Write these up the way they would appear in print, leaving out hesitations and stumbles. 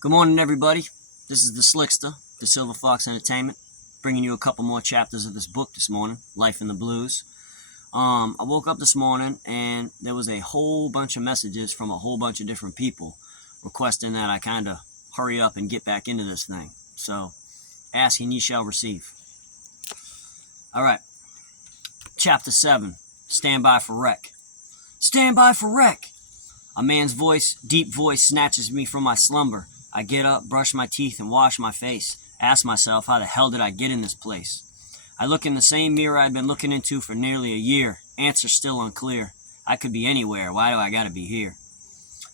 Good morning, everybody. This is the Slickster, the Silver Fox Entertainment, bringing you a couple more chapters of this book this morning, Life in the Blues. I woke up this morning and there was a whole bunch of messages from a whole bunch of different people requesting that I kind of hurry up and get back into this thing. So, ask and ye shall receive. All right. Chapter 7, Stand by for wreck. Stand by for wreck! A man's voice, deep voice, snatches me from my slumber. I get up, brush my teeth, and wash my face. Ask myself, how the hell did I get in this place? I look in the same mirror I'd been looking into for nearly a year. Answer still unclear. I could be anywhere. Why do I gotta be here?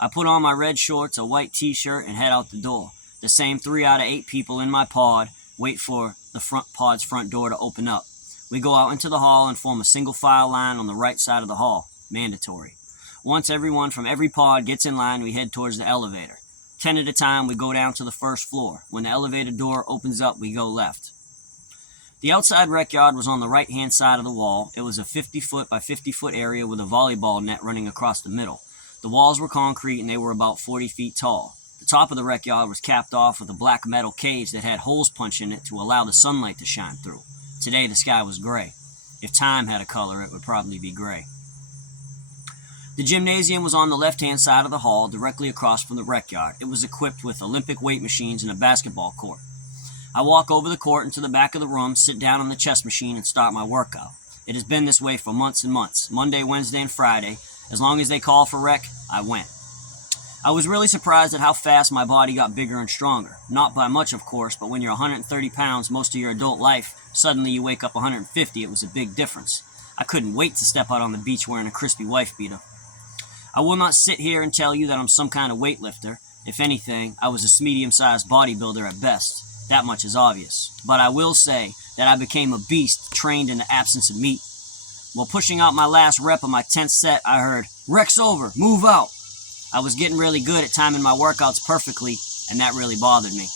I put on my red shorts, a white t-shirt, and head out the door. The same 3 out of 8 people in my pod wait for the pod's front door to open up. We go out into the hall and form a single file line on the right side of the hall. Mandatory. Once everyone from every pod gets in line, we head towards the elevator. 10 at a time, we go down to the first floor. When the elevator door opens up, we go left. The outside rec yard was on the right-hand side of the wall. It was a 50-foot by 50-foot area with a volleyball net running across the middle. The walls were concrete and they were about 40 feet tall. The top of the rec yard was capped off with a black metal cage that had holes punched in it to allow the sunlight to shine through. Today the sky was gray. If time had a color, it would probably be gray. The gymnasium was on the left-hand side of the hall, directly across from the rec yard. It was equipped with Olympic weight machines and a basketball court. I walk over the court into the back of the room, sit down on the chest machine, and start my workout. It has been this way for months and months, Monday, Wednesday, and Friday. As long as they call for rec, I went. I was really surprised at how fast my body got bigger and stronger. Not by much, of course, but when you're 130 pounds most of your adult life, suddenly you wake up 150, it was a big difference. I couldn't wait to step out on the beach wearing a crispy wife beater. I will not sit here and tell you that I'm some kind of weightlifter. If anything, I was a medium-sized bodybuilder at best. That much is obvious. But I will say that I became a beast trained in the absence of meat. While pushing out my last rep of my 10th set, I heard, "Rec's over, move out." I was getting really good at timing my workouts perfectly, and that really bothered me.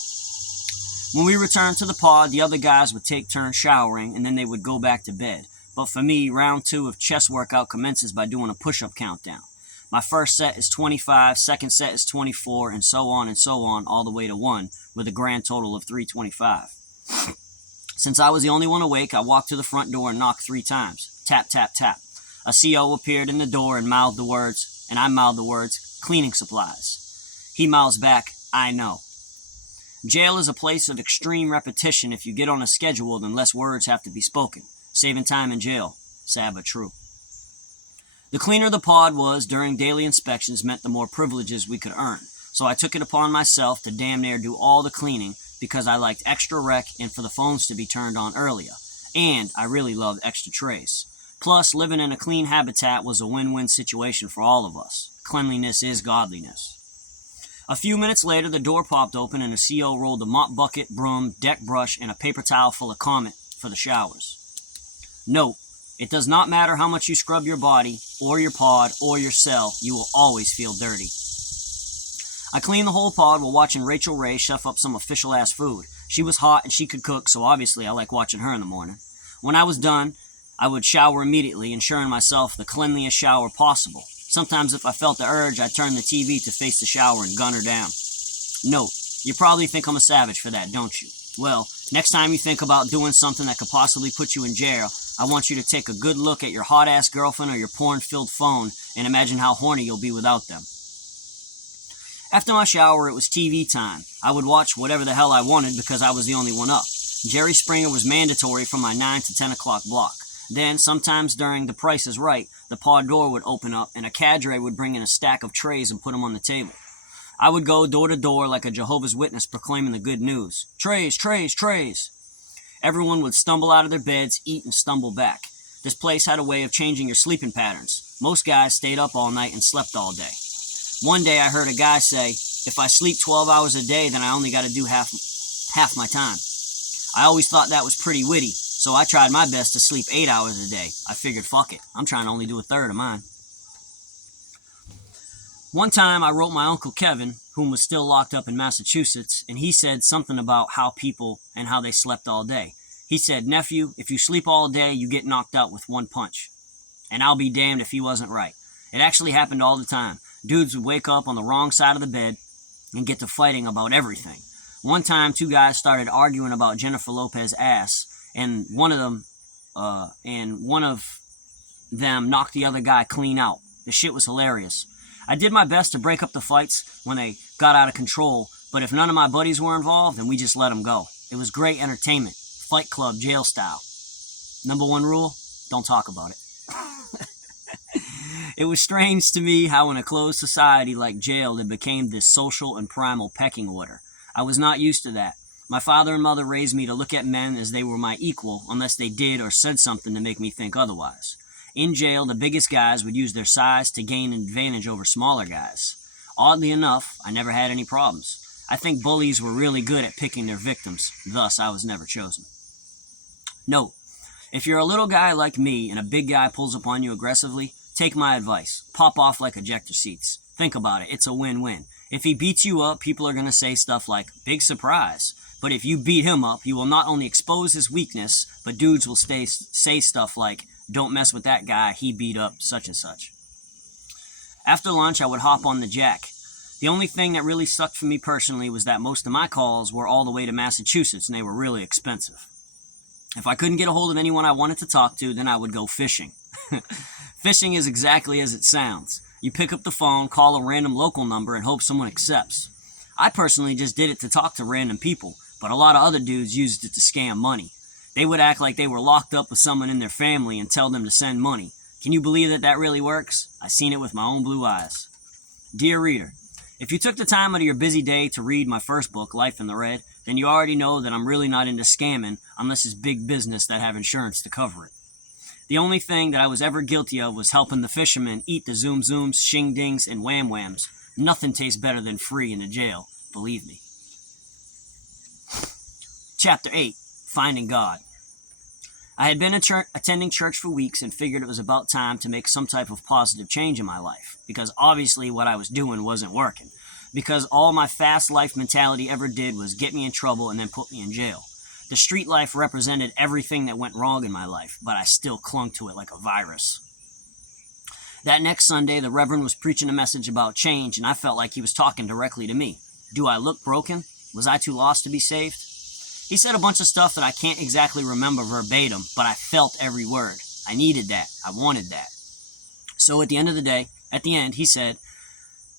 When we returned to the pod, the other guys would take turns showering, and then they would go back to bed. But for me, round 2 of chest workout commences by doing a push-up countdown. My first set is 25, second set is 24, and so on, all the way to 1, with a grand total of 325. Since I was the only one awake, I walked to the front door and knocked 3 times. Tap, tap, tap. A CO appeared in the door and mouthed the words, and I mouthed the words, "Cleaning supplies." He mouths back, "I know." Jail is a place of extreme repetition. If you get on a schedule, then less words have to be spoken. Saving time in jail. Sad but true. The cleaner the pod was during daily inspections meant the more privileges we could earn. So I took it upon myself to damn near do all the cleaning because I liked extra rec and for the phones to be turned on earlier. And I really loved extra trays. Plus, living in a clean habitat was a win-win situation for all of us. Cleanliness is godliness. A few minutes later, the door popped open and a CO rolled a mop bucket, broom, deck brush, and a paper towel full of Comet for the showers. Note, it does not matter how much you scrub your body, or your pod, or your cell, you will always feel dirty. I cleaned the whole pod while watching Rachel Ray chef up some official-ass food. She was hot and she could cook, so obviously I like watching her in the morning. When I was done, I would shower immediately, ensuring myself the cleanliest shower possible. Sometimes if I felt the urge, I'd turn the TV to face the shower and gun her down. Note, you probably think I'm a savage for that, don't you? Well, next time you think about doing something that could possibly put you in jail, I want you to take a good look at your hot-ass girlfriend or your porn-filled phone and imagine how horny you'll be without them. After my shower, it was TV time. I would watch whatever the hell I wanted because I was the only one up. Jerry Springer was mandatory from my 9 to 10 o'clock block. Then, sometimes during The Price is Right, the pod door would open up and a cadre would bring in a stack of trays and put them on the table. I would go door to door like a Jehovah's Witness proclaiming the good news. Trays, trays, trays. Everyone would stumble out of their beds, eat, and stumble back. This place had a way of changing your sleeping patterns. Most guys stayed up all night and slept all day. One day I heard a guy say, "If I sleep 12 hours a day, then I only got to do half my time." I always thought that was pretty witty, so I tried my best to sleep 8 hours a day. I figured, fuck it, I'm trying to only do a third of mine. One time I wrote my Uncle Kevin, whom was still locked up in Massachusetts, and he said something about how people and how they slept all day. He said, "Nephew, if you sleep all day, you get knocked out with one punch." And I'll be damned if he wasn't right. It actually happened all the time. Dudes would wake up on the wrong side of the bed, and get to fighting about everything. One time, two guys started arguing about Jennifer Lopez's ass, and one of them knocked the other guy clean out. The shit was hilarious. I did my best to break up the fights when they got out of control, but if none of my buddies were involved, then we just let them go. It was great entertainment. Fight Club, jail style. Number one rule, don't talk about it. It was strange to me how in a closed society like jail it became this social and primal pecking order. I was not used to that. My father and mother raised me to look at men as they were my equal unless they did or said something to make me think otherwise. In jail, the biggest guys would use their size to gain an advantage over smaller guys. Oddly enough, I never had any problems. I think bullies were really good at picking their victims, thus I was never chosen. Note, if you're a little guy like me and a big guy pulls upon you aggressively, take my advice. Pop off like ejector seats. Think about it. It's a win-win. If he beats you up, people are going to say stuff like, big surprise. But if you beat him up, you will not only expose his weakness, but dudes will say stuff like, don't mess with that guy, he beat up such and such. After lunch, I would hop on the jack. The only thing that really sucked for me personally was that most of my calls were all the way to Massachusetts, and they were really expensive. If I couldn't get a hold of anyone I wanted to talk to, then I would go fishing. Fishing is exactly as it sounds. You pick up the phone, call a random local number, and hope someone accepts. I personally just did it to talk to random people, but a lot of other dudes used it to scam money. They would act like they were locked up with someone in their family and tell them to send money. Can you believe that that really works? I've seen it with my own blue eyes. Dear reader, if you took the time out of your busy day to read my first book, Life in the Red, then you already know that I'm really not into scamming unless it's big business that have insurance to cover it. The only thing that I was ever guilty of was helping the fishermen eat the zoom zooms, shing dings, and wham whams. Nothing tastes better than free in a jail, believe me. Chapter 8, Finding God. I had been attending church for weeks and figured it was about time to make some type of positive change in my life, because obviously what I was doing wasn't working, because all my fast life mentality ever did was get me in trouble and then put me in jail. The street life represented everything that went wrong in my life, but I still clung to it like a virus. That next Sunday, the Reverend was preaching a message about change, and I felt like he was talking directly to me. Do I look broken? Was I too lost to be saved? He said a bunch of stuff that I can't exactly remember verbatim, but I felt every word. I needed that. I wanted that. So at the end, he said,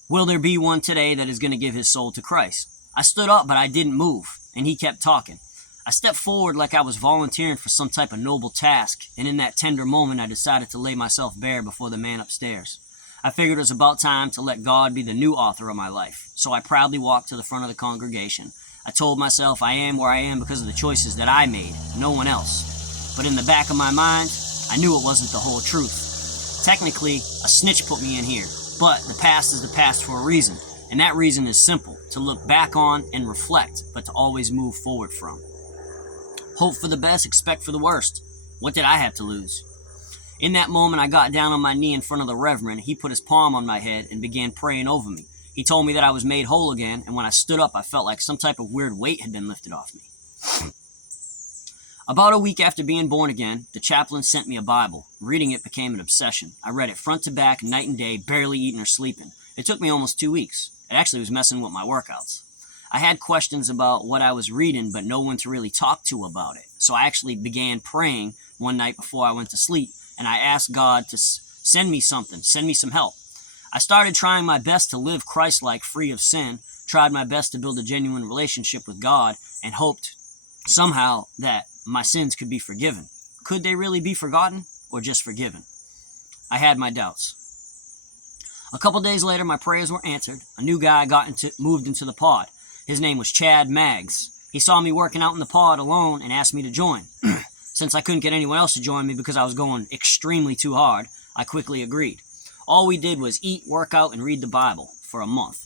will there be one today that is going to give his soul to Christ? I stood up, but I didn't move, and he kept talking. I stepped forward like I was volunteering for some type of noble task, and in that tender moment, I decided to lay myself bare before the man upstairs. I figured it was about time to let God be the new author of my life, so I proudly walked to the front of the congregation. I told myself I am where I am because of the choices that I made, no one else. But in the back of my mind, I knew it wasn't the whole truth. Technically, a snitch put me in here, but the past is the past for a reason, and that reason is simple, to look back on and reflect, but to always move forward from. Hope for the best, expect for the worst. What did I have to lose? In that moment, I got down on my knee in front of the Reverend. He put his palm on my head and began praying over me. He told me that I was made whole again, and when I stood up, I felt like some type of weird weight had been lifted off me. About a week after being born again, the chaplain sent me a Bible. Reading it became an obsession. I read it front to back, night and day, barely eating or sleeping. It took me almost 2 weeks. It actually was messing with my workouts. I had questions about what I was reading, but no one to really talk to about it. So I actually began praying one night before I went to sleep, and I asked God to send me something, send me some help. I started trying my best to live Christ-like, free of sin, tried my best to build a genuine relationship with God, and hoped somehow that my sins could be forgiven. Could they really be forgotten or just forgiven? I had my doubts. A couple days later, my prayers were answered. A new guy moved into the pod. His name was Chad Maggs. He saw me working out in the pod alone and asked me to join. Since I couldn't get anyone else to join me because I was going extremely too hard, I quickly agreed. All we did was eat, work out, and read the Bible for a month.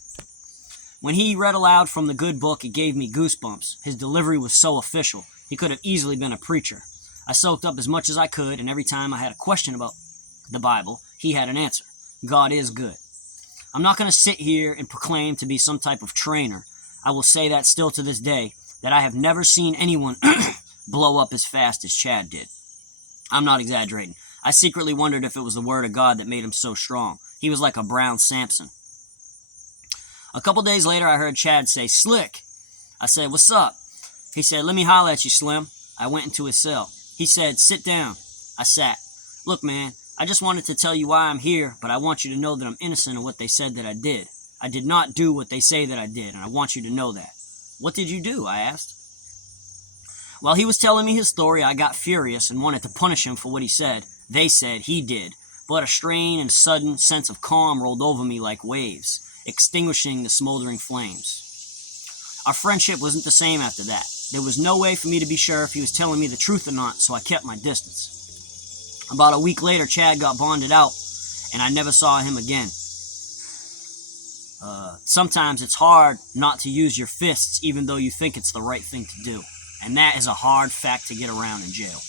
When he read aloud from the good book, it gave me goosebumps. His delivery was so official. He could have easily been a preacher. I soaked up as much as I could, and every time I had a question about the Bible, he had an answer. God is good. I'm not going to sit here and proclaim to be some type of trainer. I will say that still to this day, that I have never seen anyone blow up as fast as Chad did. I'm not exaggerating. I secretly wondered if it was the word of God that made him so strong. He was like a brown Samson. A couple days later, I heard Chad say, "Slick." I said, "What's up?" He said, "Let me holler at you, Slim." I went into his cell. He said, "Sit down." I sat. "Look, man, I just wanted to tell you why I'm here, but I want you to know that I'm innocent of what they said that I did. I did not do what they say that I did, and I want you to know that." "What did you do?" I asked. While he was telling me his story, I got furious and wanted to punish him for what he said. They said he did, but a strange and sudden sense of calm rolled over me like waves, extinguishing the smoldering flames. Our friendship wasn't the same after that. There was no way for me to be sure if he was telling me the truth or not, so I kept my distance. About a week later, Chad got bonded out, and I never saw him again. Sometimes it's hard not to use your fists even though you think it's the right thing to do. And that is a hard fact to get around in jail.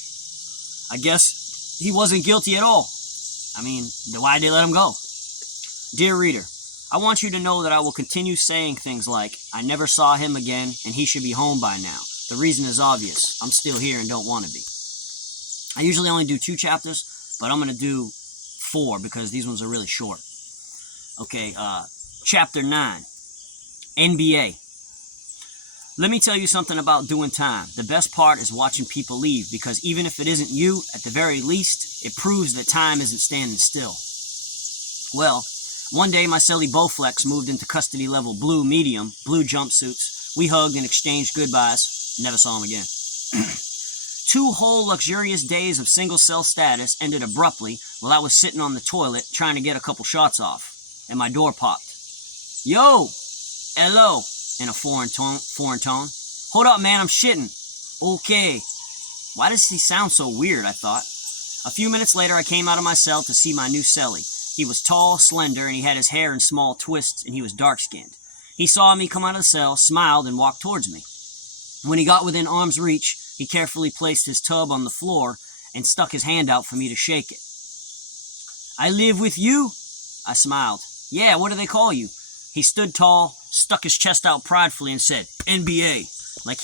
I guess he wasn't guilty at all. I mean, why did they let him go? Dear reader, I want you to know that I will continue saying things like, "I never saw him again, and he should be home by now." The reason is obvious. I'm still here and don't want to be. I usually only do 2 chapters, but I'm going to do 4 because these ones are really short. Okay, Chapter 9, NBA. Let me tell you something about doing time. The best part is watching people leave, because even if it isn't you, at the very least, it proves that time isn't standing still. Well, one day my silly Bowflex moved into custody level blue medium, blue jumpsuits. We hugged and exchanged goodbyes. Never saw him again. 2 whole luxurious days of single cell status ended abruptly while I was sitting on the toilet trying to get a couple shots off, and my door popped. "Yo! Hello!" in a foreign tone. "Hold up, man, I'm shitting." "Okay." Why does he sound so weird, I thought. A few minutes later, I came out of my cell to see my new cellie. He was tall, slender, and he had his hair in small twists, and he was dark-skinned. He saw me come out of the cell, smiled, and walked towards me. When he got within arm's reach, he carefully placed his tub on the floor and stuck his hand out for me to shake it. "I live with you?" I smiled. "Yeah, what do they call you?" He stood tall, stuck his chest out pridefully, and said, "NBA," like he